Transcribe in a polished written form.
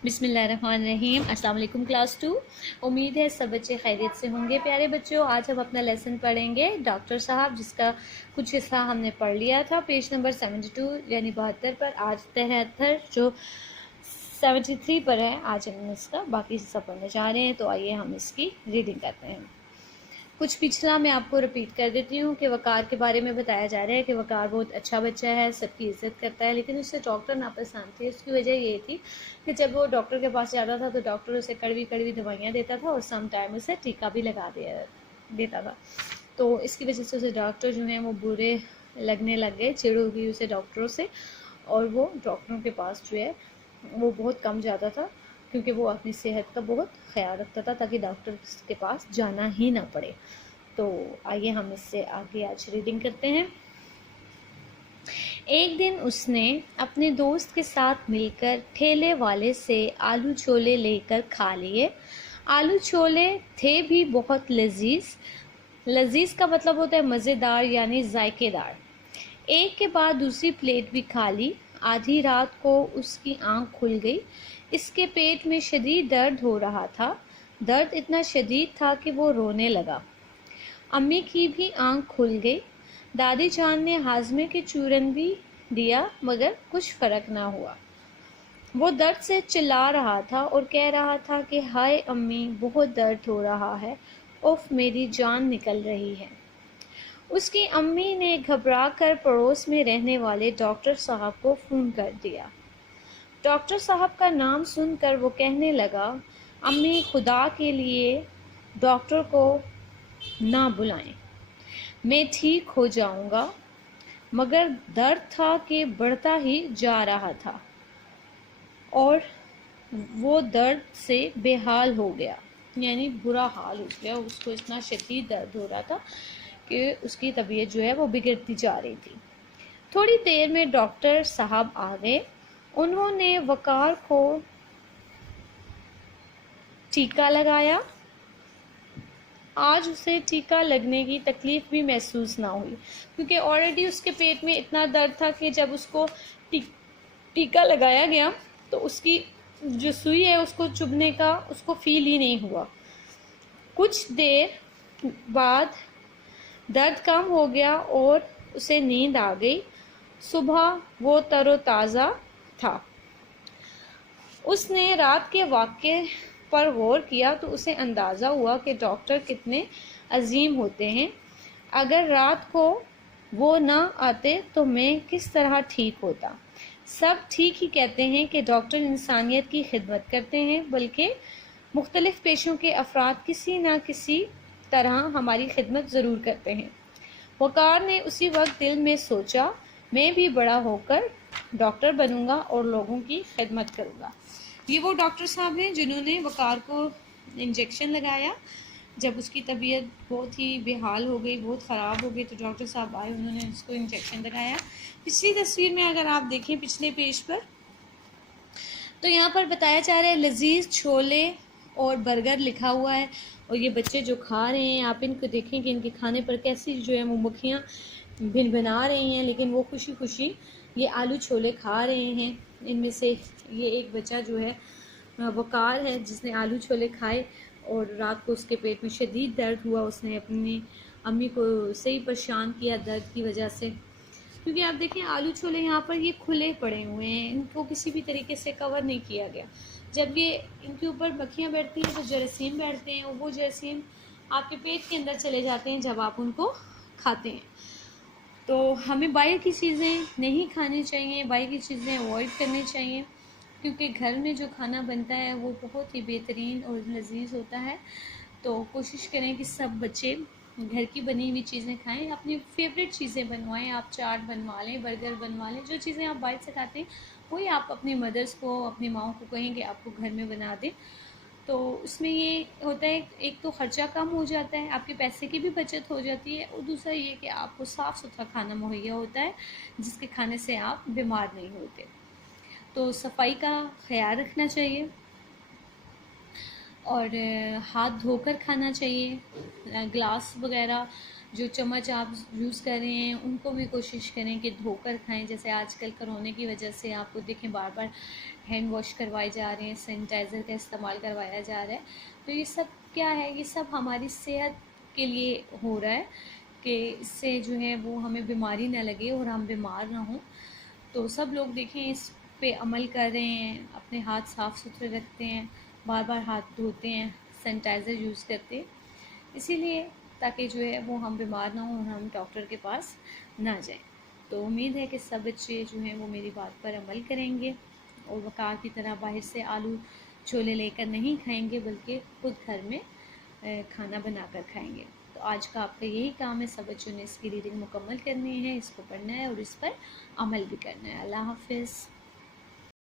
बिस्मिल्लाहिर्रहमानिर्रहीम। अस्सलाम वालेकुम क्लास 2। उम्मीद है सब बच्चे खैरियत से होंगे। प्यारे बच्चों, आज हम अपना लेसन पढ़ेंगे डॉक्टर साहब, जिसका कुछ हिस्सा हमने पढ़ लिया था पेज नंबर 72 यानी 72 पर। आज 73 जो 73 पर है, आज हम इसका बाकी हिस्सा पढ़ने जा रहे हैं। तो आइए हम इसकी रीडिंग करते हैं। कुछ पिछला मैं आपको रिपीट कर देती हूँ कि वकार के बारे में बताया जा रहा है कि वकार बहुत अच्छा बच्चा है, सबकी इज्जत करता है, लेकिन उससे डॉक्टर नापसंद थे। उसकी वजह ये थी कि जब वो डॉक्टर के पास जाता था तो डॉक्टर उसे कड़वी कड़वी दवाइयाँ देता था और सम टाइम उसे टीका भी लगा देता था। तो इसकी वजह से उसे डॉक्टर जो हैं वो बुरे लगने लग गए, चिड़ हो गई उसे डॉक्टरों से, और वो डॉक्टरों के पास जो है वो बहुत कम जाता था, क्योंकि वो अपनी सेहत का बहुत ख्याल रखता था ताकि डॉक्टर के पास जाना ही ना पड़े। तो आइए हम इससे आगे आज रीडिंग करते हैं। एक दिन उसने अपने दोस्त के साथ मिलकर ठेले वाले से आलू छोले लेकर खा लिए। आलू छोले थे भी बहुत लजीज। लजीज का मतलब होता है मज़ेदार यानी जायकेदार। एक के बाद दूसरी प्लेट भी खा ली। आधी रात को उसकी आंख खुल गई। इसके पेट में शदीद दर्द हो रहा था। दर्द इतना शदीद था कि वो रोने लगा। अम्मी की भी आंख खुल गई। दादी जान ने हाजमे के चूरन भी दिया, मगर कुछ फर्क ना हुआ। वो दर्द से चिल्ला रहा था और कह रहा था कि हाय अम्मी, बहुत दर्द हो रहा है, उफ मेरी जान निकल रही है। उसकी अम्मी ने घबराकर पड़ोस में रहने वाले डॉक्टर साहब को फ़ोन कर दिया। डॉक्टर साहब का नाम सुनकर वो कहने लगा, अम्मी खुदा के लिए डॉक्टर को ना बुलाएं, मैं ठीक हो जाऊंगा। मगर दर्द था कि बढ़ता ही जा रहा था और वो दर्द से बेहाल हो गया, यानी बुरा हाल हो गया। उसको इतना शदीद दर्द हो रहा था कि उसकी तबीयत जो है वो बिगड़ती जा रही थी। थोड़ी देर में डॉक्टर साहब आ गए। उन्होंने वकार को टीका लगाया। आज उसे टीका लगने की तकलीफ भी महसूस ना हुई, क्योंकि ऑलरेडी उसके पेट में इतना दर्द था कि जब उसको टीका लगाया गया तो उसकी जो सुई है उसको चुभने का उसको फील ही नहीं हुआ। कुछ देर बाद दर्द कम हो गया और उसे नींद आ गई। सुबह वो तरोताज़ा था। उसने रात के वाक़े पर गौर किया तो उसे अंदाज़ा हुआ कि डॉक्टर कितने अजीम होते हैं। अगर रात को वो ना आते तो मैं किस तरह ठीक होता। सब ठीक ही कहते हैं कि डॉक्टर इंसानियत की खिदमत करते हैं, बल्कि मुख्तलिफ़ पेशों के अफराद किसी न किसी तरह हमारी खिदमत ज़रूर करते हैं। वकार ने उसी वक्त दिल में सोचा, मैं भी बड़ा होकर डॉक्टर बनूंगा और लोगों की खिदमत करूंगा। ये वो डॉक्टर साहब हैं जिन्होंने वकार को इंजेक्शन लगाया। जब उसकी तबीयत बहुत ही बेहाल हो गई, बहुत ख़राब हो गई, तो डॉक्टर साहब आए, उन्होंने उसको इंजेक्शन लगाया। पिछली तस्वीर में अगर आप देखें पिछले पेज पर, तो यहाँ पर बताया जा रहा है लजीज छोले और बर्गर लिखा हुआ है। और ये बच्चे जो खा रहे हैं, आप इनको देखें कि इनके खाने पर कैसी जो है वो मक्खियाँ भिनभिना रही हैं, लेकिन वो खुशी खुशी ये आलू छोले खा रहे हैं। इनमें से ये एक बच्चा जो है वकार है, जिसने आलू छोले खाए और रात को उसके पेट में शदीद दर्द हुआ। उसने अपनी अम्मी को सही परेशान किया दर्द की वजह से, क्योंकि आप देखें आलू छोले यहाँ पर ये खुले पड़े हुए हैं, इनको किसी भी तरीके से कवर नहीं किया गया। जब ये इनके ऊपर मक्खियाँ बैठती हैं तो जरासीम बैठते हैं और वो जरासीम आपके पेट के अंदर चले जाते हैं जब आप उनको खाते हैं। तो हमें बाहर की चीज़ें नहीं खानी चाहिए, बाहर की चीज़ें अवॉइड करनी चाहिए, क्योंकि घर में जो खाना बनता है वो बहुत ही बेहतरीन और लजीज होता है। तो कोशिश करें कि सब बच्चे घर की बनी हुई चीज़ें खाएं, अपनी फेवरेट चीज़ें बनवाएं। आप चाट बनवा लें, बर्गर बनवा लें, जो चीज़ें आप बाहर से खाते हैं वही आप अपनी मदर्स को, अपनी माओ को कहें कि आपको घर में बना दें। तो उसमें ये होता है, एक तो ख़र्चा कम हो जाता है, आपके पैसे की भी बचत हो जाती है, और दूसरा ये कि आपको साफ़ सुथरा खाना मुहैया होता है जिसके खाने से आप बीमार नहीं होते। तो सफाई का ख्याल रखना चाहिए और हाथ धोकर खाना चाहिए। ग्लास वगैरह जो चम्मच आप यूज़ कर रहे हैं उनको भी कोशिश करें कि धोकर खाएं। जैसे आजकल कोरोना की वजह से आपको देखें बार बार हैंड वॉश करवाए जा रहे हैं, सैनिटाइज़र का इस्तेमाल करवाया जा रहा है। तो ये सब क्या है, ये सब हमारी सेहत के लिए हो रहा है कि इससे जो है वो हमें बीमारी ना लगे और हम बीमार ना हों। तो सब लोग देखें इस पे अमल कर रहे हैं, अपने हाथ साफ़ सुथरे रखते हैं, बार बार हाथ धोते हैं, सैनिटाइज़र यूज़ करते हैं, इसीलिए ताकि जो है वो हम बीमार ना हों और हम डॉक्टर के पास ना जाएं। तो उम्मीद है कि सब बच्चे जो हैं वो मेरी बात पर अमल करेंगे और वक़ार की तरह बाहर से आलू छोले लेकर नहीं खाएंगे, बल्कि खुद घर में खाना बनाकर खाएंगे। तो आज का आपका यही काम है, सब बच्चों ने इसकी रीडिंग मुकम्मल करनी है, इसको पढ़ना है और इस पर अमल भी करना है। अल्लाह हाफ़िज़।